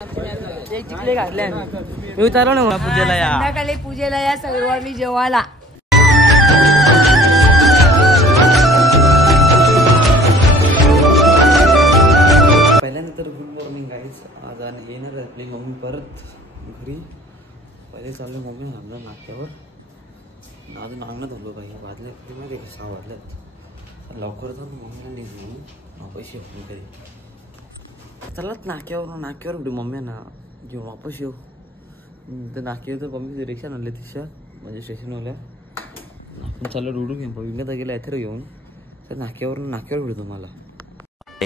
चिकले घातले मी उतारलो ना पूजेला या संध्याकाळी पूजेला या सर्वांनी जेवायला. पहिल्यानंतर गुड मॉर्निंग गाईज. आज येणार आपली मम्मी परत घरी. पहिले चाललो मम्मी आमच्या नाक्यावर. अजून मागणं थांबलो बाई. वाजले माहिती का 6 वाजल्यात. लवकर जाऊन मम्मीला निघून वापस येऊ घरी. चलाच नाक्यावर उडी मम्मी ना जेव्हा वापस येऊ तर नाक्यावर तर मम्मी रिक्षा आणले तिच्या म्हणजे स्टेशनवाल्या. आपण चाललो उडून घेऊन विंगता गेला इथे घेऊन तर नाक्यावर उडू तुम्हाला.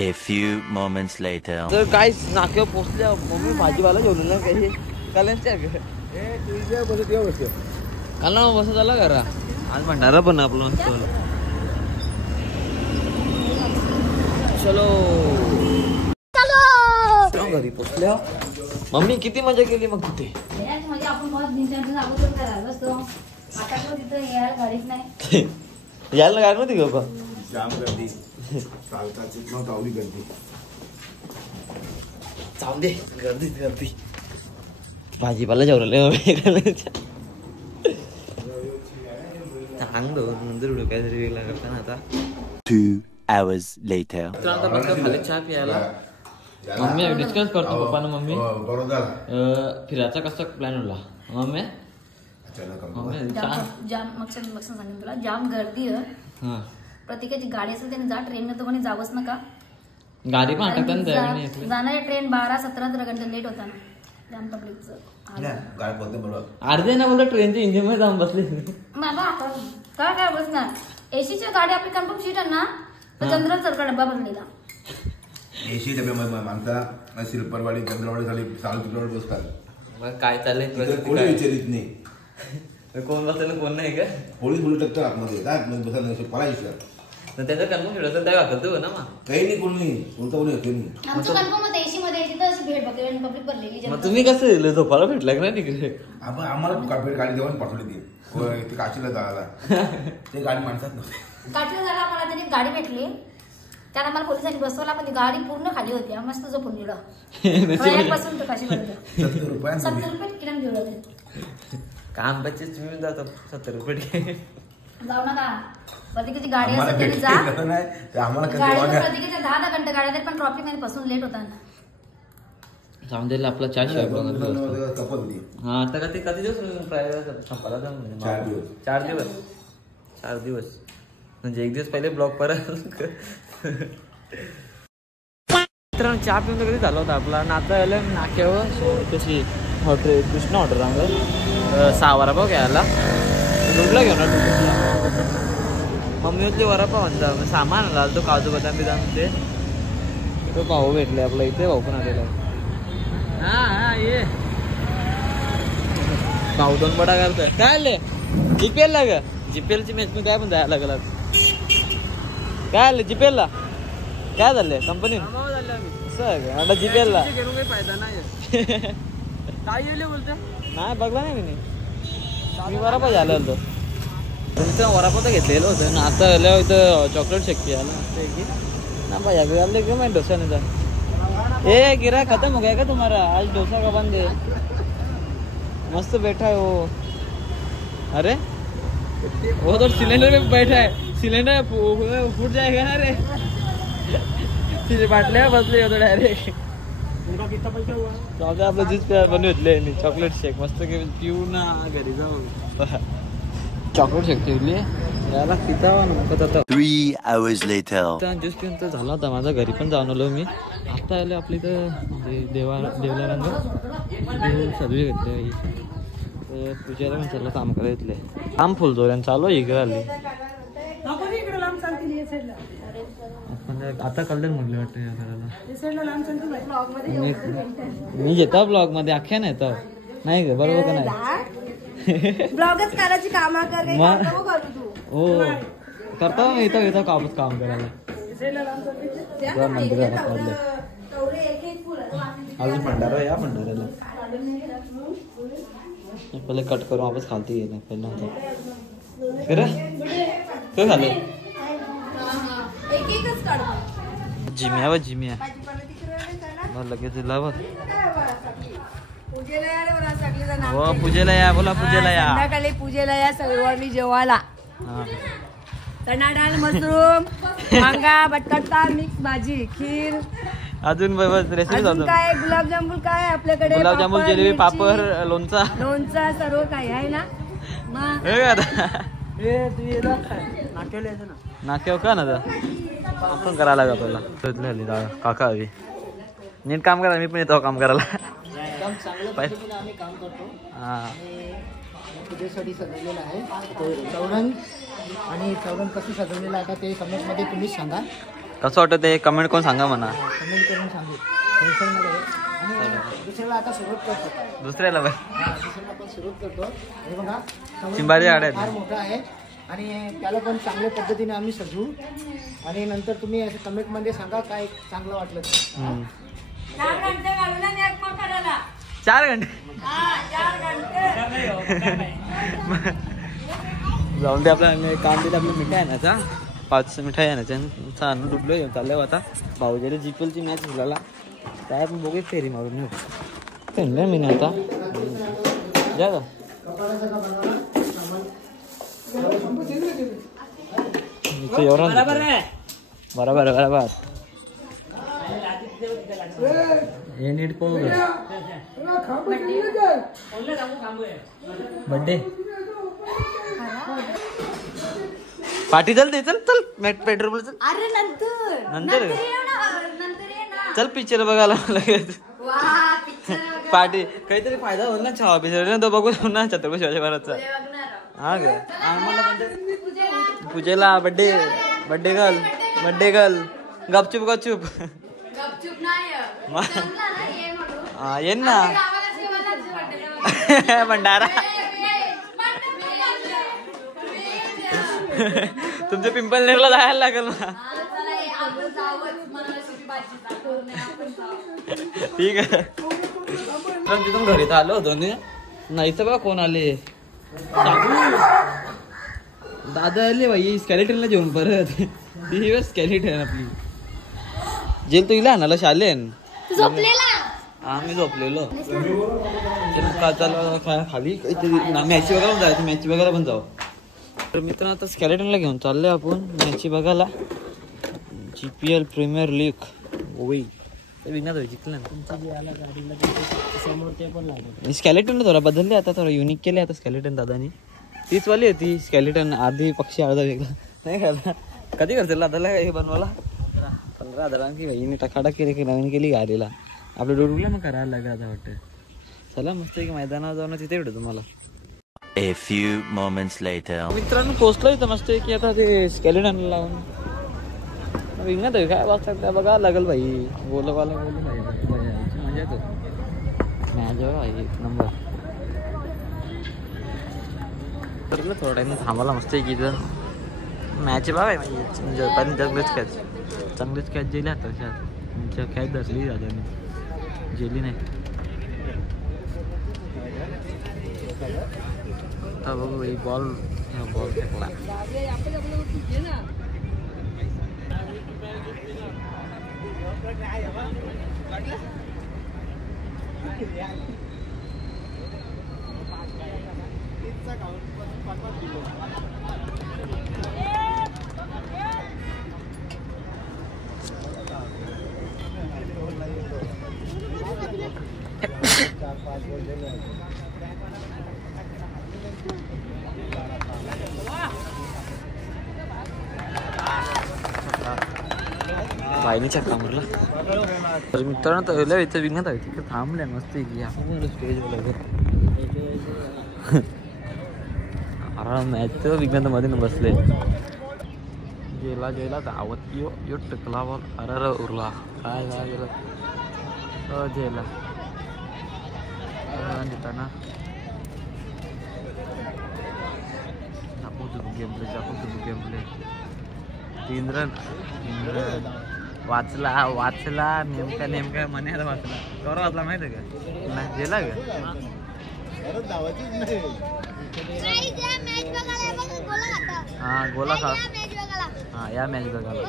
A few moments later. तर काय नाक्यावर पोचल्या मम्मी भाजीवाला जेवलो ना काही कालच्या काल ना बस झाला घरा. आज भंडारा पण आपलं चलो घरी पोचल्या. मम्मी किती मजा केली मग तिथे. यायला गाडी नव्हती का जाम गर्दी चालताच नव्हती गर्दी. जाऊ दे गर्दी भाजीपाला जेवलेलं सांगतो नंतर व्हिडिओ काहीतरी वेगळा करताना. आता 2 hours later. खाली चहा प्यायला मम्मी डिस्कस करतो पप्पा ना मम्मी फिरायचा कसा प्लॅन होला मम्मी. सांगेन तुला जाम गर्दी आहे. प्रत्येकाची गाडी असेल त्याने जा. ट्रेन तर कोणी जावंच नका. गाडी पण अटकतात जाणारी ट्रेन 12-17 घंटे लेट होता ना. जाम पब्लिकचं अर्धे ना बोलतो ट्रेनच्या इंजिन मध्ये जाऊन बसले. मला काय बसणार. एसीची गाडी आपली कन्फर्म सीट आहे ना तर जनरल सरकार डब्बा भरलेला. एसी डब्यामध्ये माणसा सिल्परवाडी चंद्रवाडी झाली 6 किलोमीटर बसतात. मग काय चाललंय कोणी विचारित नाही. कोण बसलेलं कोण नाही का. पोलीस टक्कर आतमध्ये बसायला पळायचं त्याचं कन्फर्म फिरत त्या वाकलतो ना मग काही नाही. कोणी कोणता कोणी होते नाही. आमचं कन्फर्म होतं एसी मध्ये. तिथं अशी भेट बघते पब्लिक भरलेली. मग तुम्ही कसं झोपायला भेटला का नाही तिकडे. आम्हाला गाडी देऊन पाठवली ती ते काशीला जायला. ते गाडी माणसात नव्हती. काशीला जायला मला तरी गाडी भेटली. त्याला मला पोलिसांनी बसवला पण ती गाडी पूर्ण खाली होती. मस्त झोपून गेलो. पासून तो काशीपर्यंत 70 रुपये किरण दिलं. काम बच्चे तुम्ही जातो 70 रुपये जाऊ नका. प्रत्येकाची गाडी असेल तरी जा. प्रत्येकाच्या 10 घंटे गाड्या पण ट्रॉफिक मध्ये बसून लेट होता ना. समजेल आपला 4 हा आता कधी दिवस संपाला जाऊन 4 दिवस म्हणजे 1 दिवस पहिले ब्लॉग परत. मित्रांनो चहा पिऊन कधी झाला होता आपला. नाता आलं नाक्यावर कशी हॉटेल कृष्णा हॉटेल रांग 6 वरापाव घ्यायला रुटला घेऊन मम्मी होतली वरापाव म्हणता सामान आला तो काजू बदाम बिदाम ते तो भाऊ भेटले आपला इथे भाऊ पण आलेला. हा ये भाऊ 2 बडा करतोय. काय आले जीपीएल ला ग. जीपीएल ची मॅच मी काय पण जायला लागला. काय आले जीपीएल ला काय झालंय कंपनी आता जीपीएल ला फायदा नाही बोलतो नाही बघला नाही मी वरापा झाला होतो. तुमचं वरापा तर घेतलेलं होतं ना. आता आल्या इथं चॉकलेट शेक पियाला ना भाई मैं डोसा नहीं था. ए गिरा खत्म हो गया क्या तुम्हारा. आज डोसा का बंद है. मस्त बैठा है वो. अरे वो तो सिलेंडर में बैठा है. सिलेंडर फूट जाएगा ना रे. तिथे बाटल्या बसले होतो डायरेक्ट. आपलं ज्यूस बनवले होतले चॉकलेट शेक मस्त पिऊ ना घरी जाऊ. चॉकलेट शेक ठेवली याला पितावा ना. 3 hours later. ज्यूस पिऊन तर झाला होता माझा. घरी पण जाऊन आलो मी. आता आलो आपली तर देवला रंग सदवी घेतले तर पूजेला पण चाललं काम करायतले. काम फुल जोऱ्यान चालू इकडे आले. आता कळलं म्हटलं वाटतं या घराला. मी घेतो ब्लॉग मध्ये अख्ख्या नाही तर नाही ग बरोबर का नाही. ब्लॉगच करायची काम हो करतो मी इथं येतो कापूस काम करायला. अजून भंडारा या भंडाऱ्याला पहिले कट करून वापस खालती गेला पहिला काय झालं. जिम्या व जिम्या लगेच लाव पूजेला या रे मला सगळेजण. हो पूजेला या, बोला पूजेला या. संध्याकाळी पूजेला या सर्वांनी जेवायला. हा. चणा डाळ, मशरूम, वांगा, बटाटा, मिक्स भाजी, खीर. अजून बस रेसिपी अजून काय गुलाबजामुन काय आपल्याकडे, गुलाबजामुन, पापड, जिलेबी, मिरची, पापड, लोणचा लोणचा सर्व काही आहे ना. मग हे आता नाक्यावर का ना आपण करायला लागला आपल्याला. काका हवी नीट काम करा, मी पण येतो काम करायला. हा पूजेसाठी सजवलेलं आहे चौरंग. आणि चौरंग कसं सजवलेलं आहे का ते कमेंटमध्ये तुम्हीच सांगा. कसं वाटतं ते कमेंट कोण सांगा म्हणा. कमेंट करून सांगू. आणि दुसऱ्याला आता सुरुवात करतो. दुसऱ्याला बाय दुसऱ्याला आपण सुरुवात करतो. हे बघा चिंबारी झाड आहेत. फार मोठा आहे आणि त्याला पण चांगल्या पद्धतीने आम्ही सजवू. आणि नंतर तुम्ही असं कमेंटमध्ये सांगा काय चांगलं वाटलं ते. 4 घंटे घालून आणि एक मग करायला. 4 घंटे 4 घंटे जाऊन दे. आपल्याला काम दिलं आपलं मिठाई आणायचा, 5 मिठाई आणायच्या. आणून डुबलो येऊन चाललं आता भाऊजीला जीपीएलची मॅच झाला काय आपण बघू फेरी मारून त्यांना मी नाही आता जा का बरोबर बरोबर हे नीट पाहू बड्डे पार्टी चल दे. चल चल पेट्रोल चल. अरे नंतर नंतर ये ना. चल पिक्चर बघायला लगेच. पार्टी काहीतरी फायदा होईल ना छावा पिक्चर तो बघू ना छत्रपती शिवाजी महाराजचा. हा ग आम्हाला पण पूजेला बड्डे गर्ल गपचूप गपचूप येईन ना भंडारा. तुमच्या पिंपलनेरला जायला लागेल ना. ठीक आहे तिथून घरी तर आलो होतो नाही तर बघा कोण आले. दादा आले बाई स्केलेटनला जेवण परत. ही स्केलेटन आपली जेल तो इला आणाला शालेन हा मी झोपलेलो. खाली काहीतरी मॅची बघायला जायचं. मॅची बघायला पण जाऊ. तर मित्रांनो आता स्केलेटनला घेऊन चाललोय आपण मॅची बघायला. GPL प्रीमियर लीग ओई विकण्यात जिंकलं ना. स्केलेटन थोडा बदलले आता, थोडा युनिक केले आता स्केलेटन दादानी. तीच वाली होती स्केलेटन आधी पक्षी अर्धा वेगळा नाही का. कधी करतील दादाला हे बनवायला 15,000 की भाईने टाकाटाक केली की नवीन केली गाडीला. आपल्या डोरला मग करायला लागेल आता वाटतं. चला मस्त की मैदानावर जाऊन तिथे भेटू तुम्हाला. A few moments later. मित्रांनो पोचलो इथं मस्त की आता ते स्केलेटन लावून विकण्यात काय वाजतात त्या बघा लागेल भाई. बोलवाला बोलू भाई मजा येतो. मॅच बघा भाई एक नंबर. ठरलं थोडा टाइम थांबायला मस्त आहे की इथं मॅच बघा म्हणजे चांगलेच कॅच दिली आता तुमच्या कॅच धरली दादाने जेली नाही. आता बघू भाई बॉल फेकला. बाईने चक्का मारला. तर मित्रांनो तर इथं विकण्यात आहे तिथे थांबल्या मस्त की आपण स्टेजवर आराम मॅच विकण्यात मध्ये बसले. गेला धावत यो टकला बॉल अरे उरला काय गेला जेला देताना गेम प्ले 3 रन वाचला नेमका मण्याला वाचला. कवर वाचला माहिती आहे का गेला का हा गोला खा. हा या मॅच बघायला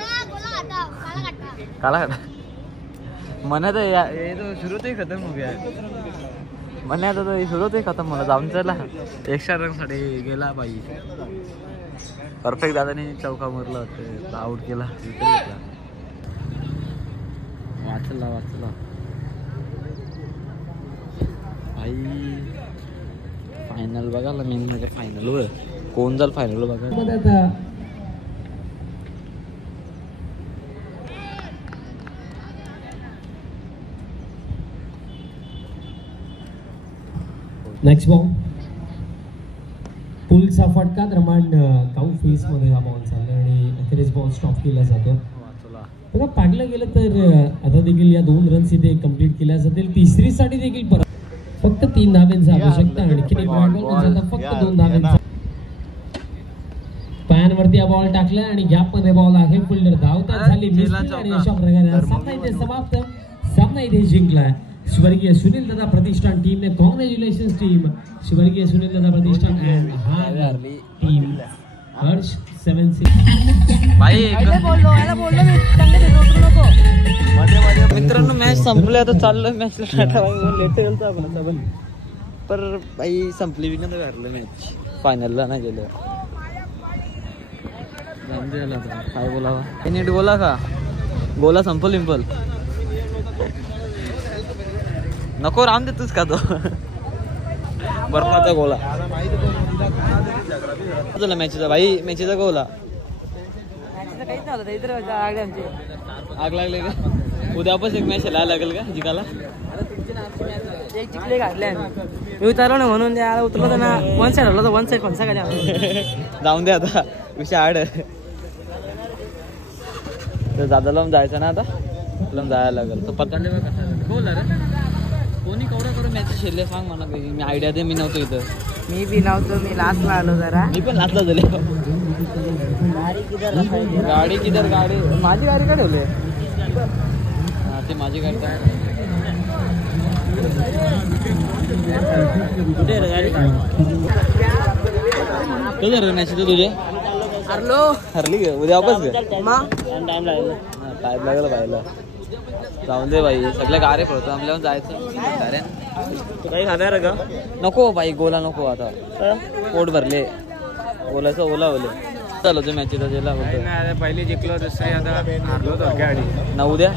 काला मना तो ये तो शुरू तो ही खत्म हो गया मना आता तो शुरू तो ही खत्म होला जाऊन चला एक्स्ट्रा रन साठी गेला बाई परफेक्ट दादाने चौका मारला होता आउट केला वाचला भाई फायनल बघायला मेन म्हणजे फायनल वर कोण जाल फायनल बघा नेक्स्ट बॉल पुलचा फटका दरम्यान काऊ फेस मध्ये हा बॉल चालला आणि अखेरीस बॉल स्टॉप केला जातो बघा पाडलं गेलं तर आता देखील या 2 रन्स इथे कंप्लीट केल्या जातील तिसरीसाठी देखील परत फक्त 3 धाब्यांची आवश्यकता आणखी एक बॉल फक्त 2 धाब्यांचा पायांवरती हा बॉल टाकला आणि गॅप मध्ये बॉल आहे फिल्डर धावतात झाली आणि अशा प्रकारे सामना इथे समाप्त सामना इथे जिंकलाय स्वर्गीय सुनील दादा प्रतिष्ठान टीम ने कॉन्ग्रॅच्युलेशन्स टीम स्वर्गीय सुनील दादा प्रतिष्ठान एंड हार टीम हर्ष 7-6 भाई बोललो मी चांगले नको मित्रांनो मॅच संपली आता चाललं मॅच लेट गेलतो आपण पर भाई संपली बी नव्हतं हरलं मॅच फायनलला नाही गेलं काय बोलावा नीट बोला का बोला संपल इम्पल नको राम देतोस का तो बर्फाचा गोला तुला मॅचचा भाई मॅचचा गोला आग लागले का उद्यापास एक मॅच खेळायला लागेल का जिकाला एक चिखले घातले मी उतरलो ना म्हणून त्याला उतरलो ना वन साईड हल्ला तर वन साईड कोणसा काय जाऊन दे आता विषय आड तर दादाला जायचं ना आता लांब जायला लागेल तो पकडले बघ कसा बोल रे कोणी कवडा करून मॅच खेळले सांग मला मी आयडिया दे मी नव्हतो इथं मी बी नव्हतो मी लास्टला आलो जरा मी पण लास्टला झाले गाडी किधर गाडी माझी गाडी का ठेवली हा ते माझी गाडी कुठे रे गाडी कधी रे मॅच तुझे हरली का उद्या वापस टाईम लागलं पाहिलं जाऊन दे बाई सगळ्या गारे पडतो आपल्याला जायचं तू काही खाणार का नको बाई गोला नको आता पोट भरले ओलाचं ओला ओले चालू होतं मॅचचा जेला पहिली जिंकलो दुसरी आता हारलो तो गाडी ना उद्या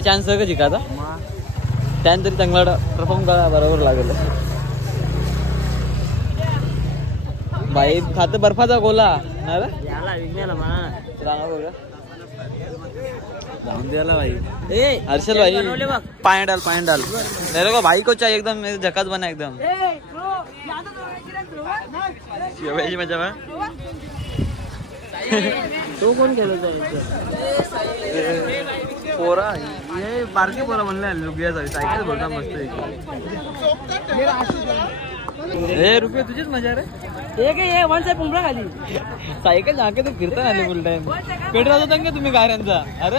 चान्स आहे का जिका आता त्यानंतर चांगला परफॉर्म करा बरोबर लागेल बाई खात बर्फाचा गोला ना जाऊन द्याला भाई हर्षल भाई पाय डाल मेरे को भाई को चाहिए एकदम झकास बना एकदम मजा तो कोण केलं पोरा हे बारके पोरा म्हणले लुगिया जावी सायकल बोलता मस्त ए रुपये तुझीच मजा रे ये वन साईड पुंबळा खाली सायकल झाके तर फिरता आले फुल टाइम पेट्रोल होता का तुम्ही गाड्यांचा अरे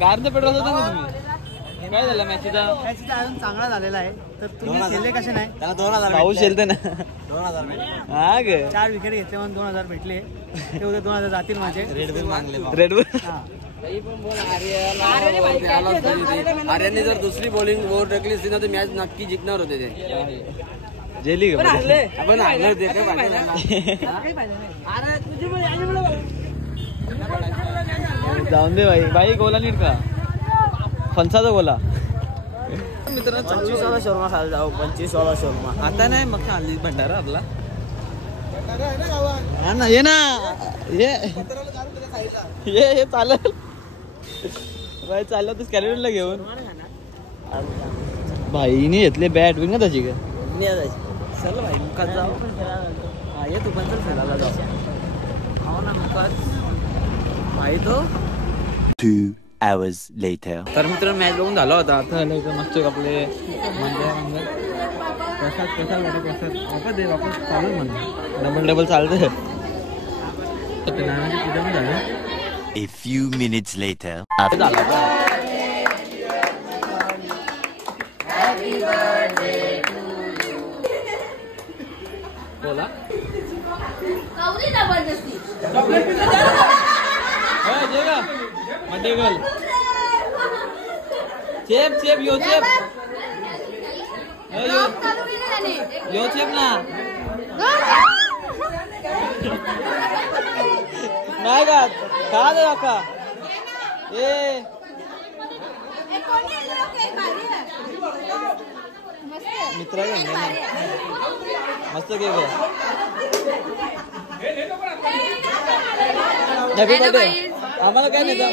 गाड्यांचा पेट्रोल होता का तुम्ही काय झालं मॅचचा अजून चांगला झालेला आहे तर तुम्ही खेळले कसे नाही त्याला 2000 पाऊस खेळते ना 2000 हा ग 4 विकेट घेतले म्हणून 2000 भेटले ते उद्या 2000 जातील माझे रेडबुल मागले रेडबुल आर्यनने जर दुसरी बॉलिंग ओव्हर टाकली असती ना तर मॅच नक्की जिंकणार होते ते जेली का आपण हारले होते जाऊन दे बाई गोला नीट का फणसाचा गोला मित्रांनो 25 वाला शोरमा खायला जाऊ 25 वाला शोरमा आता नाही मग खाल्ली भंडारा आपला ना ये ना ये चालेल बाई चाललं तू कॅलेंडरला घेऊन भाईने घेतले बॅट विंग त्याची का चल भाई मुखात जाऊ हा ये तू पण चल खेळायला जाऊ हो ना मुखात भाई तो 2 hours later. तर मित्रांनो मॅच बघून झाला होता आता मस्त आपले म्हणजे प्रसाद वापस चालू म्हणून डबल चालतं झालं A few minutes later. बोला चेप चेप यो चेप यो चेप ना नाही का खा दे काका ए मित्र मस्त केक हॅपी बर्थडे आम्हाला काय देता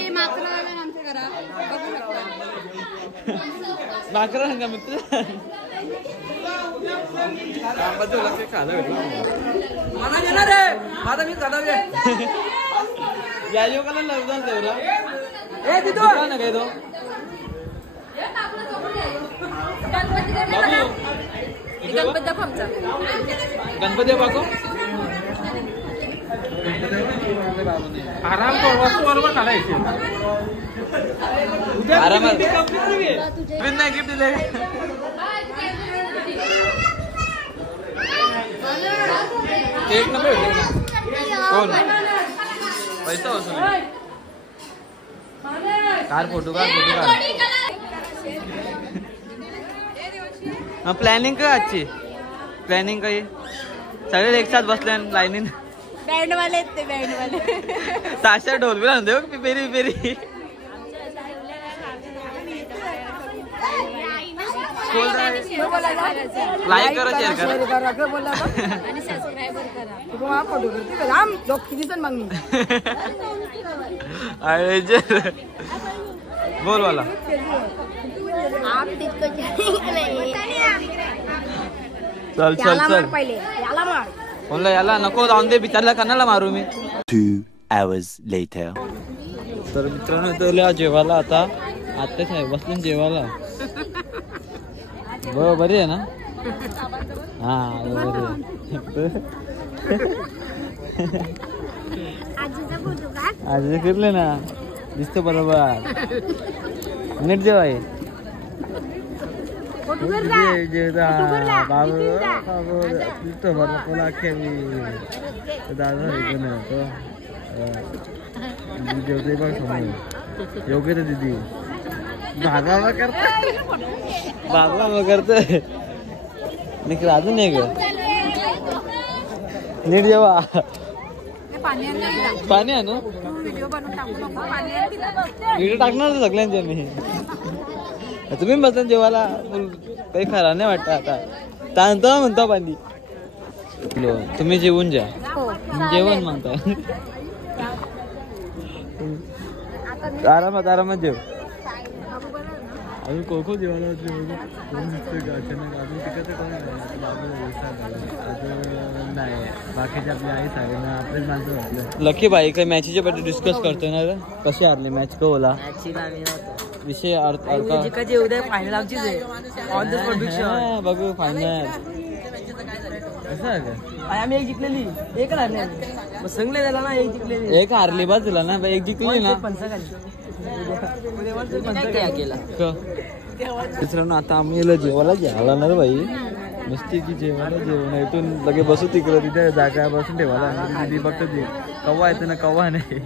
भाकरा का मित्र खायला मला देणार रे माझा मी खाणार या योगाला लवकर तेवढा ए तिथं ना काय तो गणपती दाखव आमचा गणपती बाबू आराम कर वस्तू बरोबर चालायची आरामात नाही गिफ्ट दिले एक नंबर कोण पैसा वसूल कार फोटो काढ प्लॅनिंग काय आजची प्लॅनिंग काही सगळे एक साथ बसले लाईनीन बँड वाले ते बँड वाले ताशा ढोल बिला देऊ पेरी पेरी लाईक करा शेअर करा आणि सबस्क्राइबर करा बोल वाला चल चल चल बोलला याला नको जाऊन दे बिचारला कणाला मारू मी 2 hours later. तर मित्रांनो तुला जेवायला आता साहेब बसले जेवायला बरी आहे ना हा आजी फिरले ना दिसतो बरोबर नीट जेवाय जेवते बघ योग्य तर दिदी भागवा करत निकल अजून नाही ग नीट जेवा पाणी आहे ना व्हिडिओ टाकणार सगळ्यांच्या मी तुम्ही बसला जेवायला काही खरा नाही वाटत आता ताणतो म्हणतो पाणी तुम्ही जेवून जा जेवण म्हणता आरामात आरामात जेव अजून खो जेवायला नाही बाकीचे आपली आई सांगेल आपलेच माणसं लकी बाई काही मॅचच्या बद्दल डिस्कस करतोय ना कशी हारली मॅच का ओला विषय उद्या फायनल आमचीच आहे ऑन द स्पॉट बघू फायनल आम्ही एक जिंकलेली एक हारली संगले दिला ना एक जिंकलेली एक हारली बस दिला ना एक जिंकली ना मित्रांनो आता आम्ही जेवायला घ्यायला ना बाई मस्ती की जेवायला जेवण इथून लगे बसू तिकडं तिथे जागा बसून ठेवायला दिदी फक्त कव्वा येते ना कव्वा नाही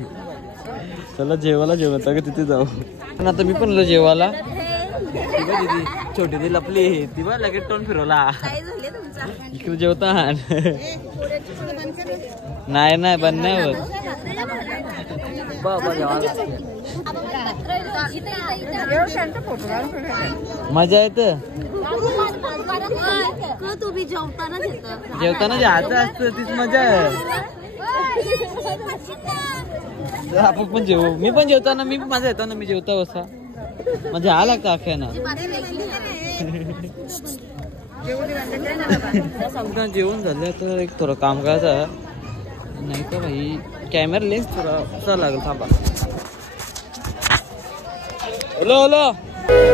चला जेवायला जेवण तर तिथे जाऊ पण आता मी पण जेवायला दिदी छोटी ती लपली ती बघ लगेच तोंड फिरवला इकडे जेवता नाही नाही बंद नाही होत मजा येते जेवताना जे हात असतं तीच मजा आहे आपण पण जेवू मी पण जेवताना मी पण माझा येतो ना मी जेवता बसा म्हणजे हा लागतं अख्याना जेवण झालं तर एक थोडं काम करायचं नाही तर भाई कॅमेरा लेन्स थोडा लागेल थांबा हॅलो हॅलो